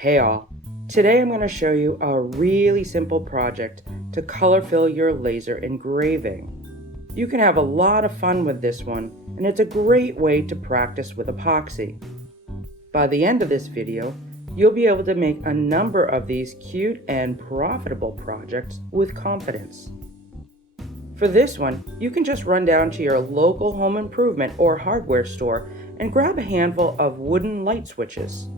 Hey all, today I'm going to show you a really simple project to color fill your laser engraving. You can have a lot of fun with this one, and it's a great way to practice with epoxy. By the end of this video, you'll be able to make a number of these cute and profitable projects with confidence. For this one, you can just run down to your local home improvement or hardware store and grab a handful of wooden light switches.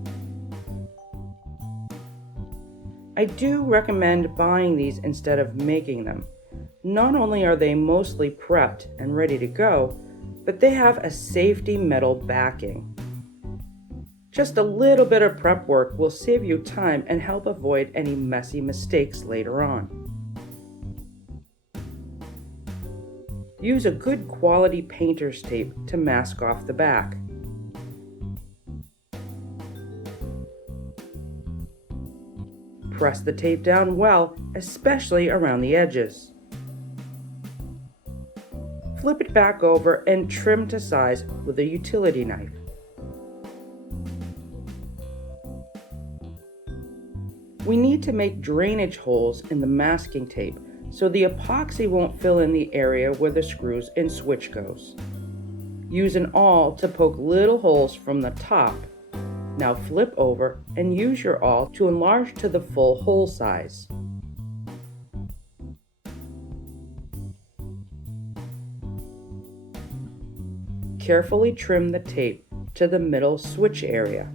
I do recommend buying these instead of making them. Not only are they mostly prepped and ready to go, but they have a safety metal backing. Just a little bit of prep work will save you time and help avoid any messy mistakes later on. Use a good quality painter's tape to mask off the back. Press the tape down well, especially around the edges. Flip it back over and trim to size with a utility knife. We need to make drainage holes in the masking tape so the epoxy won't fill in the area where the screws and switch goes. Use an awl to poke little holes from the top. Now flip over and use your awl to enlarge to the full hole size. Carefully trim the tape to the middle switch area.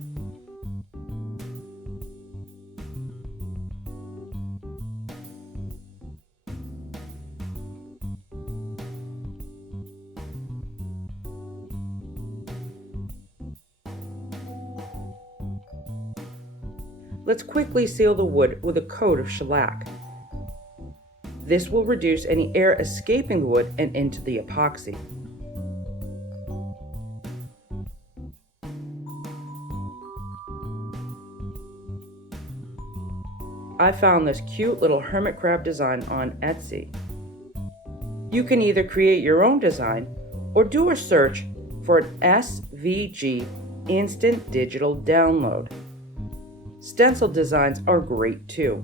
Let's quickly seal the wood with a coat of shellac. This will reduce any air escaping the wood and into the epoxy. I found this cute little hermit crab design on Etsy. You can either create your own design or do a search for an SVG instant digital download. Stencil designs are great too.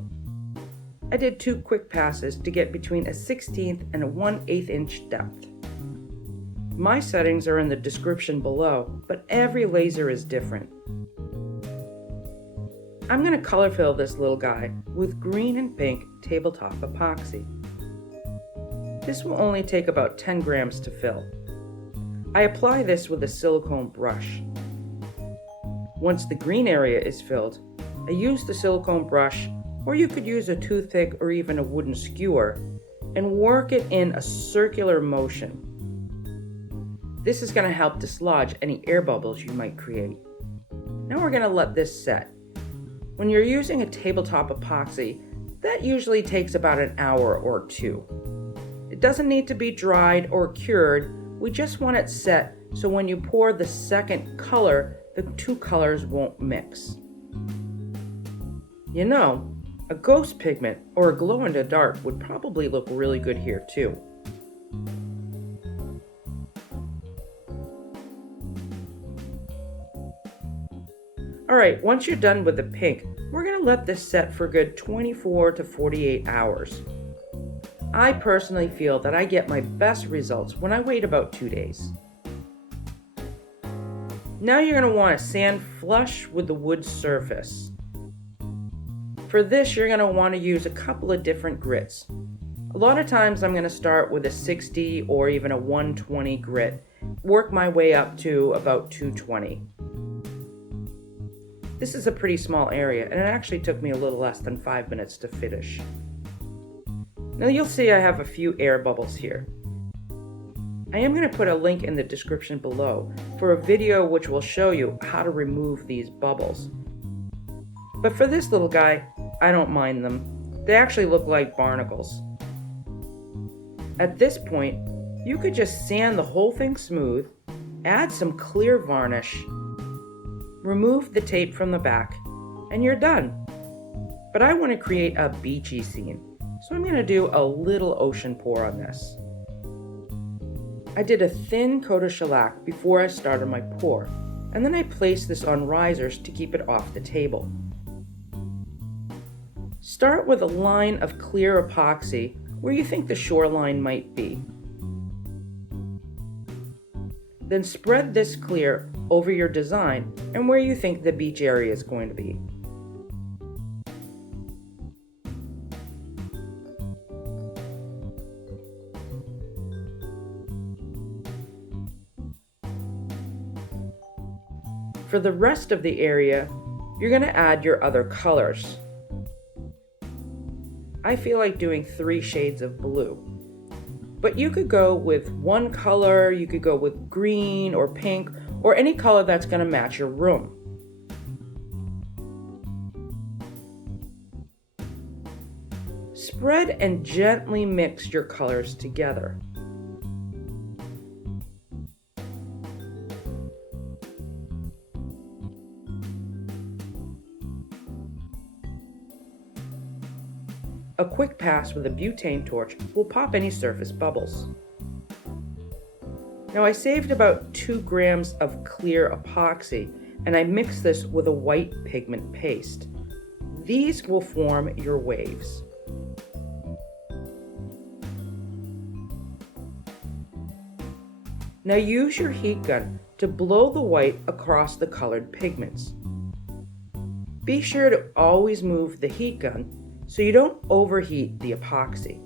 I did 2 quick passes to get between a 1/16 and a 1/8 inch depth. My settings are in the description below, but every laser is different. I'm going to color fill this little guy with green and pink tabletop epoxy. This will only take about 10 grams to fill. I apply this with a silicone brush. Once the green area is filled, I use the silicone brush, or you could use a toothpick or even a wooden skewer, and work it in a circular motion. This is going to help dislodge any air bubbles you might create. Now we're going to let this set. When you're using a tabletop epoxy, that usually takes about an hour or 2. It doesn't need to be dried or cured, we just want it set so when you pour the second color, the 2 colors won't mix. You know, a ghost pigment or a glow-in-the-dark would probably look really good here too. Alright, once you're done with the pink, we're going to let this set for a good 24 to 48 hours. I personally feel that I get my best results when I wait about 2 days. Now you're going to want to sand flush with the wood surface. For this, you're going to want to use a couple of different grits. A lot of times I'm going to start with a 60 or even a 120 grit, work my way up to about 220. This is a pretty small area, and it actually took me a little less than 5 minutes to finish. Now you'll see I have a few air bubbles here. I am going to put a link in the description below for a video which will show you how to remove these bubbles. But for this little guy, I don't mind them. They actually look like barnacles. At this point, you could just sand the whole thing smooth, add some clear varnish, remove the tape from the back, and you're done. But I want to create a beachy scene, so I'm going to do a little ocean pour on this. I did a thin coat of shellac before I started my pour, and then I placed this on risers to keep it off the table. Start with a line of clear epoxy where you think the shoreline might be. Then spread this clear over your design and where you think the beach area is going to be. For the rest of the area, you're going to add your other colors. I feel like doing 3 shades of blue. But you could go with one color, you could go with green or pink, or any color that's going to match your room. Spread and gently mix your colors together. A quick pass with a butane torch will pop any surface bubbles. Now I saved about 2 grams of clear epoxy and I mixed this with a white pigment paste. These will form your waves. Now use your heat gun to blow the white across the colored pigments. Be sure to always move the heat gun so you don't overheat the epoxy.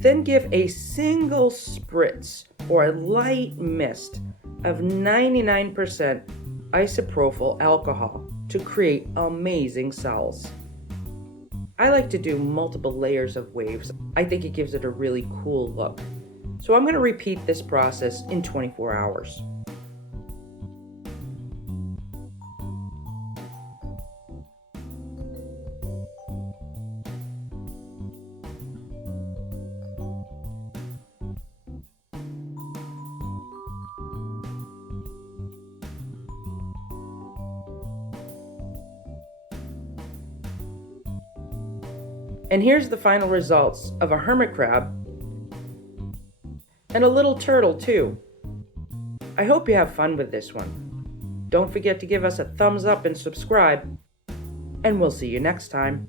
Then give a single spritz or a light mist of 99% isopropyl alcohol to create amazing cells. I like to do multiple layers of waves. I think it gives it a really cool look. So I'm going to repeat this process in 24 hours. And here's the final results of a hermit crab and a little turtle too. I hope you have fun with this one. Don't forget to give us a thumbs up and subscribe, and we'll see you next time.